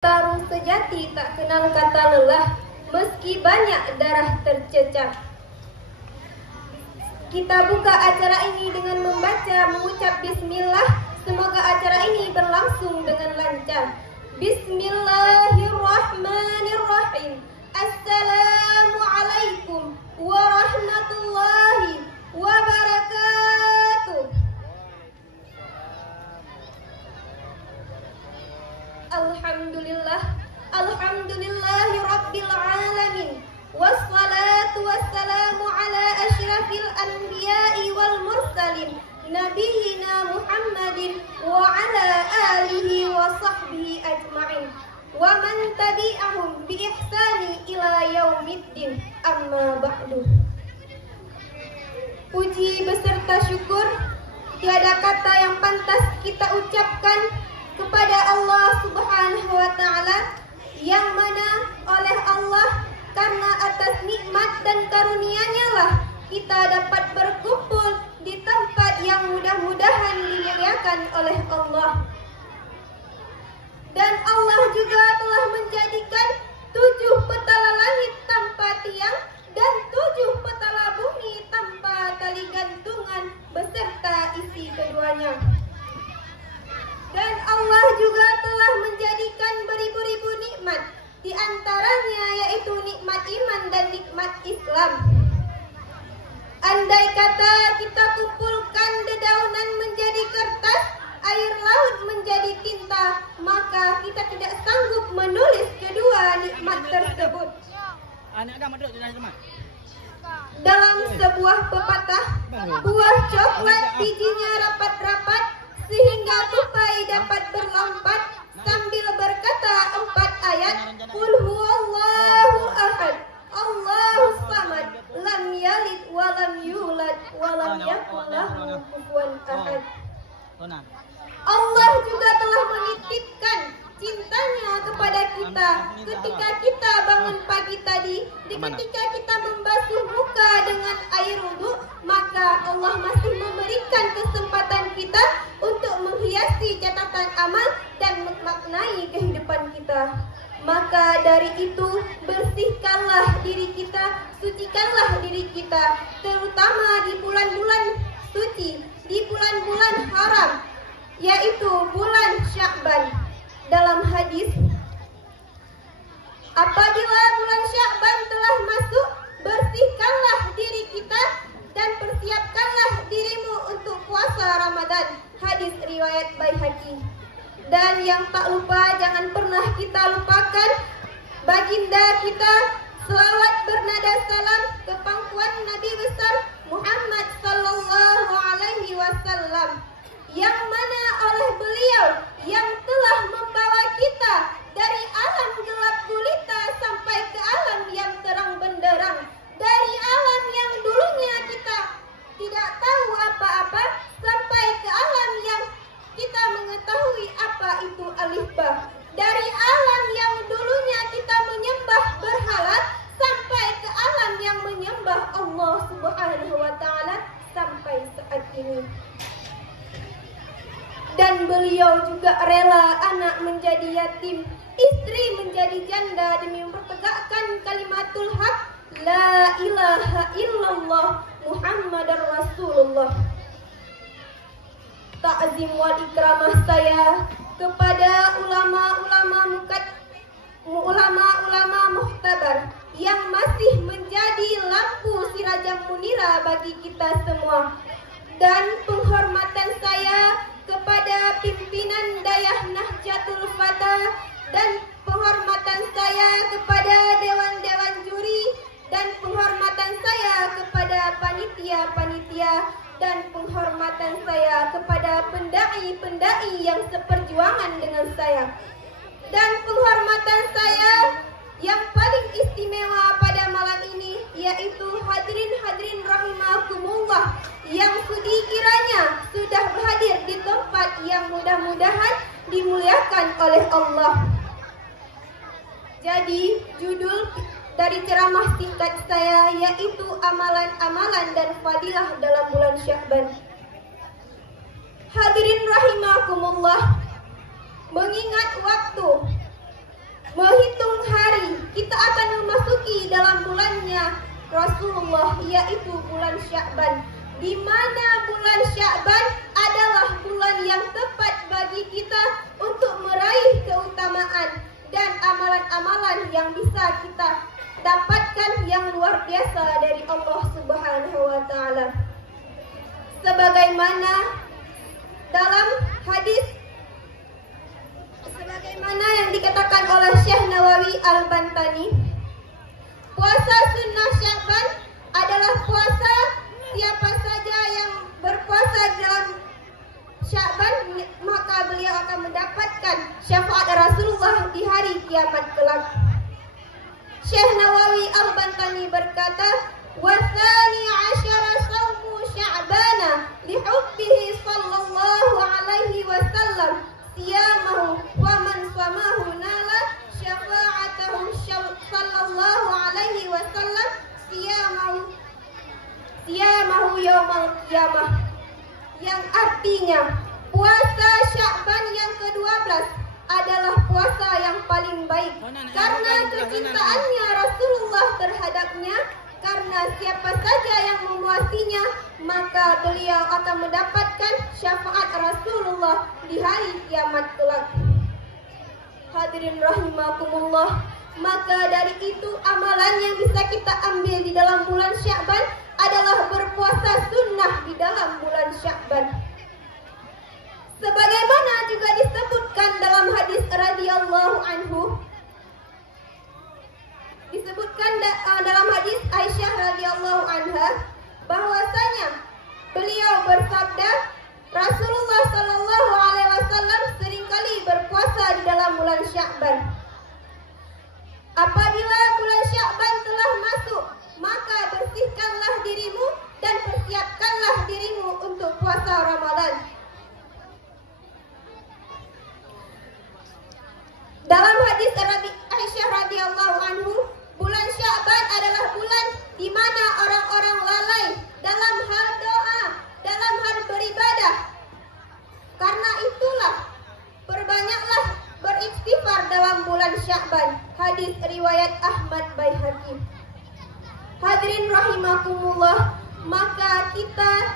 Tarung sejati tak kenal kata lelah, meski banyak darah tercecah. Kita buka acara ini dengan mengucap bismillah. Semoga acara ini berlangsung dengan lancar. Bismillahirrahmanirrahim. Assalamualaikum warahmatullahi wabarakatuh. Alhamdulillahi rabbil alamin. Wassalatu wassalamu ala asyrafil anbiya'i wal mursalin, nabiyina Muhammadin wa ala alihi wa sahbihi ajma'in wa man tabi'ahum bi ihsani ila yaumiddin, amma ba'du. Puji beserta syukur tiada kata yang pantas kita ucapkan kepada Allah Subhanahu wa Ta'ala, yang mana oleh Allah karena atas nikmat dan karunia-Nya lah kita dapat berkumpul di tempat yang mudah-mudahan dimuliakan oleh Allah. Dan Allah juga telah menjadikan 7 petala langit tanpa tiang dan 7 petala bumi tanpa tali gantungan beserta isi keduanya. Dan Allah juga telah menjadikan beribu-ribu nikmat, di antaranya yaitu nikmat iman dan nikmat Islam. Andai kata kita kumpulkan dedaunan menjadi kertas, air laut menjadi tinta, maka kita tidak sanggup menulis kedua nikmat tersebut. Dalam sebuah pepatah, buah coklat bijinya rapat-rapat sehingga tupai dapat berlompat, sambil berkata 4 ayat, Qul huwallahu ahad, Allahus samad, lam yalid wa lam yulad wa lam yakul lahu kufuwan ahad. Allah juga telah menitipkan cintanya kepada kita ketika kita bangun pagi tadi, ketika kita membasuh muka dengan air wudhu, maka Allah masih memberikan kesempatan kita untuk menghiasi catatan amal dan memaknai kehidupan kita. Maka dari itu, bersihkanlah diri kita, sucikanlah diri kita, terutama di bulan-bulan suci, di bulan-bulan haram, yaitu bulan Sya'ban. Dalam hadis, apabila bulan Sya'ban telah masuk, bersihkanlah diri kita dan persiapkanlah dirimu untuk puasa Ramadan. Hadis riwayat Baihaqi. Dan yang tak lupa, jangan pernah kita lupakan baginda kita, selawat bernada salam ke pangkuan Nabi besar Muhammad sallallahu alaihi wasallam, yang mana oleh beliau yang telah membawa kita dari alam gelap gulita sampai ke alam yang terang benderang, dari alam yang dulunya kita tidak tahu apa-apa sampai ke alam yang kita mengetahui apa itu alif ba, dari alam yang dulunya kita menyembah berhala sampai ke alam yang menyembah Allah Subhanahu wa Ta'ala sampai saat ini. Dan beliau juga rela anak menjadi yatim, istri menjadi janda demi mempertegakkan kalimatul haq, la ilaha illallah Muhammadar Rasulullah. Ta'zim wal ikramah saya kepada ulama-ulama muhtabar yang masih menjadi lampu sirajam munira bagi kita semua, dan penghormatan saya kepada pimpinan Dayah Nahdlatul Fatah, dan penghormatan saya kepada dewan-dewan juri, dan penghormatan saya kepada panitia-panitia, dan penghormatan saya kepada pendai-pendai yang seperjuangan dengan saya, dan penghormatan saya yang paling istimewa pada malam ini yaitu hadirin-hadirin rahimakumullah yang sudi kiranya sudah berhadir di tempat yang mudah-mudahan dimuliakan oleh Allah. Jadi judul dari ceramah singkat saya yaitu amalan-amalan dan fadilah dalam bulan Sya'ban. Hadirin rahimakumullah, mengingat waktu sunnahnya Rasulullah, yaitu bulan Sya'ban, di mana bulan Sya'ban adalah bulan yang tepat bagi kita untuk meraih keutamaan dan amalan-amalan yang bisa kita dapatkan yang luar biasa dari Allah Subhanahu wa taala. Sebagaimana yang dikatakan oleh Syekh Nawawi Al-Bantani, puasa sunnah Sya'ban adalah puasa siapa saja yang berpuasa dalam Sya'ban, maka beliau akan mendapatkan syafaat Rasulullah di hari kiamat kelak. Syekh Nawawi Al-Bantani berkata, "Watsani asyara shaumu Sya'bana lihubbihi sallallahu alaihi wasallam siyamahu wa man shamahu nala syafa'atahu sallallahu alaihi wasallam siyamahu yaumal qiyamah." Yang artinya puasa Sya'ban yang ke-12 adalah puasa yang paling baik karena kecintaannya Rasulullah terhadapnya, karena siapa saja yang memuasinya maka beliau akan mendapatkan syafaat Rasulullah di hari kiamat kelak. Hadirin rahimakumullah, maka dari itu amalan yang bisa kita ambil di dalam bulan Sya'ban adalah berpuasa sunnah di dalam bulan Sya'ban. Sebagaimana juga disebutkan dalam hadis radhiyallahu anhu, disebutkan dalam hadis Aisyah radhiyallahu anha bahwasanya beliau bersabda, Rasulullah sallallahu alaihi wasallam seringkali berpuasa di dalam bulan Sya'ban. Apabila bulan Sya'ban telah masuk, maka bersihkanlah dirimu dan persiapkanlah dirimu untuk puasa Ramadan. Dalam hadis Aisyah radhiyallahu anhu, bulan Sya'ban adalah bulan di mana orang-orang lalai dalam hal doa, dalam hal beribadah. Karena itulah perbanyaklah beristighfar dalam bulan Sya'ban. Hadis riwayat Ahmad Baihaqi. Hadirin rahimakumullah, maka kita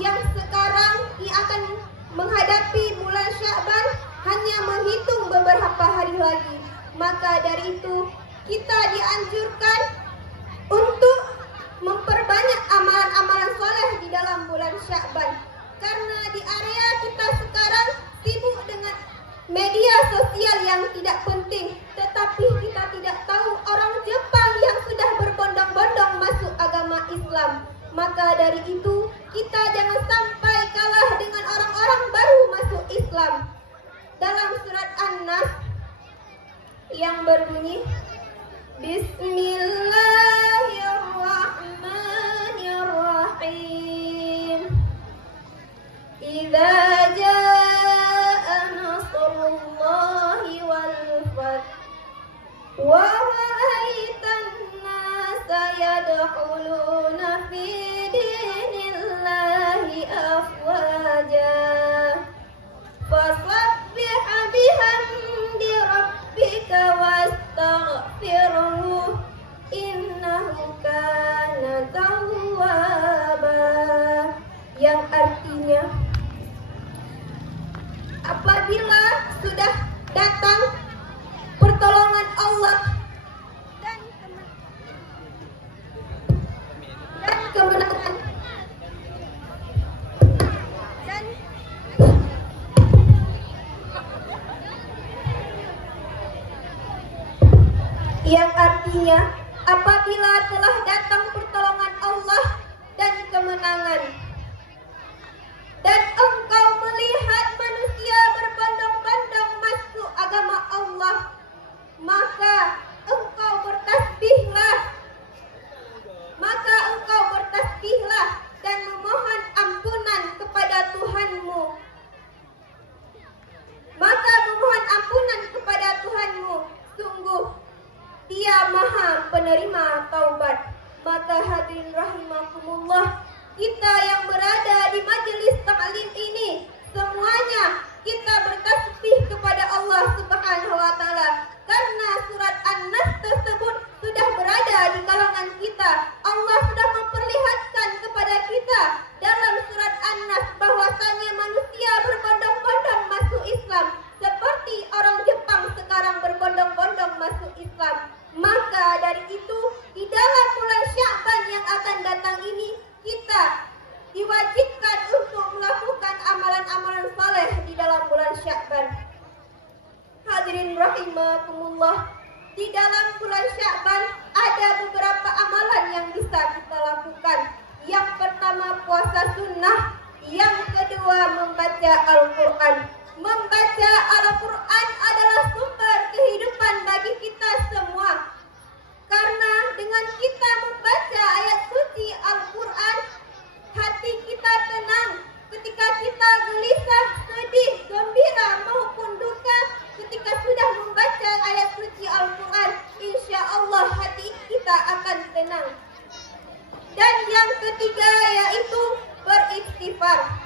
yang sekarang akan menghadapi bulan Sya'ban hanya menghitung beberapa hari lagi. Maka dari itu kita dianjurkan untuk memperbanyak amalan-amalan soleh di dalam bulan Sya'ban. Karena di area kita sekarang sibuk dengan media sosial yang tidak penting, tetapi kita tidak tahu orang Jepang yang sudah berbondong-bondong masuk agama Islam. Maka dari itu kita jangan sampai kalah dengan orang-orang baru masuk Islam. Dalam surat An-Nas yang berbunyi, Bismillahirrahmanirrahim. Idza jaa nasrullahi wal fath wa ra'aitan nasa yadkhuluna fi dinillahi afwaja fasabbih bihamdi rabbika wastaghfirhu innahu kana tawwaba. Yang artinya, apabila sudah datang pertolongan Allah dan kemenangan dan yang artinya apabila telah datang pertolongan Allah dan kemenangan dan engkau melihat manusia berbondong-bondong masuk agama Allah, maka engkau bertasbihlah dan memohon ampunan kepada Tuhanmu. Maka memohon ampunan kepada Tuhanmu, sungguh Dia Maha penerima taubat. Maka hadirin rahimakumullah, kita yang berada di majelis ta'lim ini, semuanya kita bertasbih kepada Allah Subhanahu wa taala karena surat An-Nas tersebut sudah berada di kalangan kita rahimakumullah, di dalam bulan Sya'ban ada beberapa amalan yang bisa kita lakukan. Yang pertama puasa sunnah, yang kedua membaca Al-Quran. Membaca Al-Quran adalah sumber kehidupan bagi kita semua. Karena dengan kita membaca ayat suci Al-Quran, hati kita tenang. Ketika kita gelisah, sedih, gembira maupun duka, ketika sudah membaca ayat suci Al-Quran, insya Allah hati kita akan tenang. Dan yang ketiga yaitu beristighfar.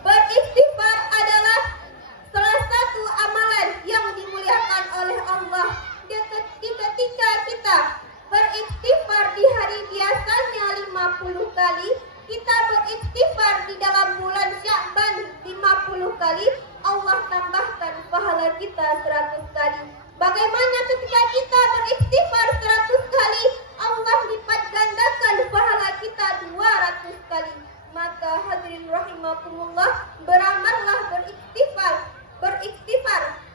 Beristighfar adalah salah satu amalan yang dimuliakan oleh Allah. Ketika kita beristighfar di hari biasanya 50 kali, kita beristighfar di dalam bulan Sya'ban 50 kali, Allah tambahkan pahala kita 100 kali. Bagaimana ketika kita beristighfar 100 kali, Allah lipat gandakan pahala kita 200 kali. Maka hadirin rahimakumullah, beramallah beristighfar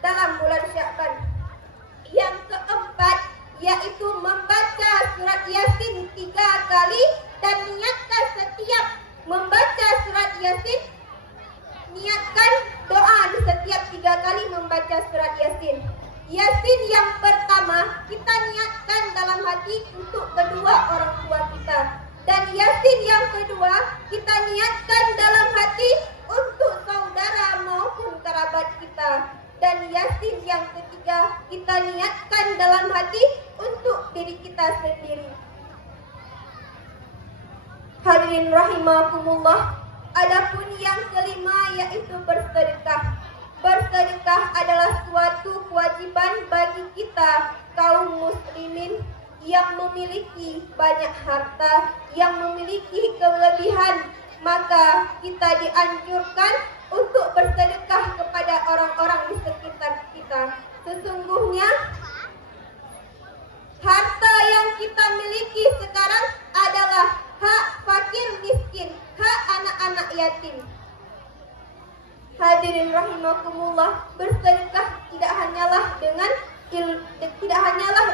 dalam bulan Sya'ban. Yang keempat yaitu membaca surat Yasin 3 kali dan niatkan setiap membaca surat Yasin, niatkan doa di setiap 3 kali membaca surat Yasin. Yasin yang pertama kita niatkan dalam hati untuk kedua orang tua kita, dan Yasin yang kedua kita niatkan dalam hati untuk saudara maupun kerabat kita, dan Yasin yang ketiga kita niatkan dalam hati untuk diri kita sendiri. Hadirin rahimakumullah, adapun yang kelima yaitu bersedekah. Bersedekah adalah suatu kewajiban bagi kita kaum muslimin yang memiliki banyak harta, yang memiliki kelebihan. Maka kita dianjurkan untuk bersedekah kepada orang-orang di sekitar kita. Sesungguhnya harta yang kita miliki sekarang adalah hak fakir miskin, hak anak-anak yatim. Hadirin rahimakumullah, bersedekah tidak hanyalah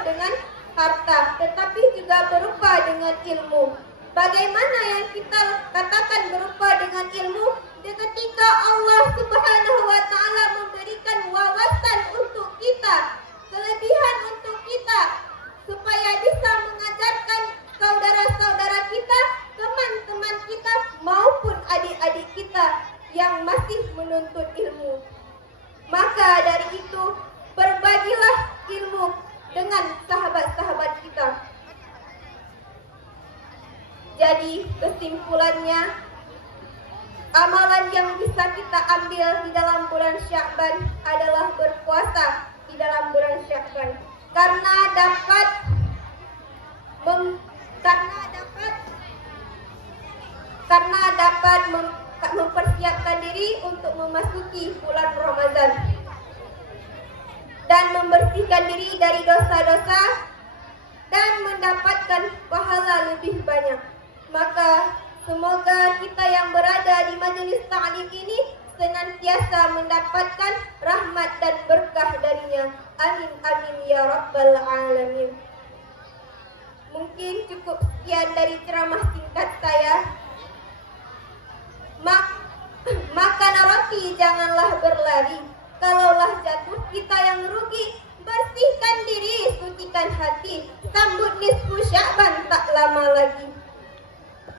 dengan harta, tetapi juga berupa dengan ilmu. Bagaimana yang kita katakan berupa dengan ilmu? Ketika Allah Subhanahu wa taala memberikan wawasan untuk kita, kelebihan untuk kita, supaya bisa mengajarkan saudara-saudara kita, teman-teman kita maupun adik-adik kita yang masih menuntut ilmu. Maka dari itu, berbagilah ilmu dengan sahabat-sahabat kita. Jadi kesimpulannya, amalan yang bisa kita ambil di dalam bulan Sya'ban adalah berpuasa di dalam bulan Sya'ban, karena dapat mempersiapkan diri untuk memasuki bulan Ramadan dan membersihkan diri dari dosa-dosa dan mendapatkan pahala lebih banyak. Maka semoga kita yang berada di majelis ta'lim ini senantiasa mendapatkan rahmat dan berkah darinya. Amin amin ya rabbal alamin. Mungkin cukup sekian dari ceramah singkat saya. Makan roti janganlah berlari. Kalaulah jatuh kita yang rugi. Bersihkan diri, sucikan hati. Sambut nisfu Sya'ban tak lama lagi.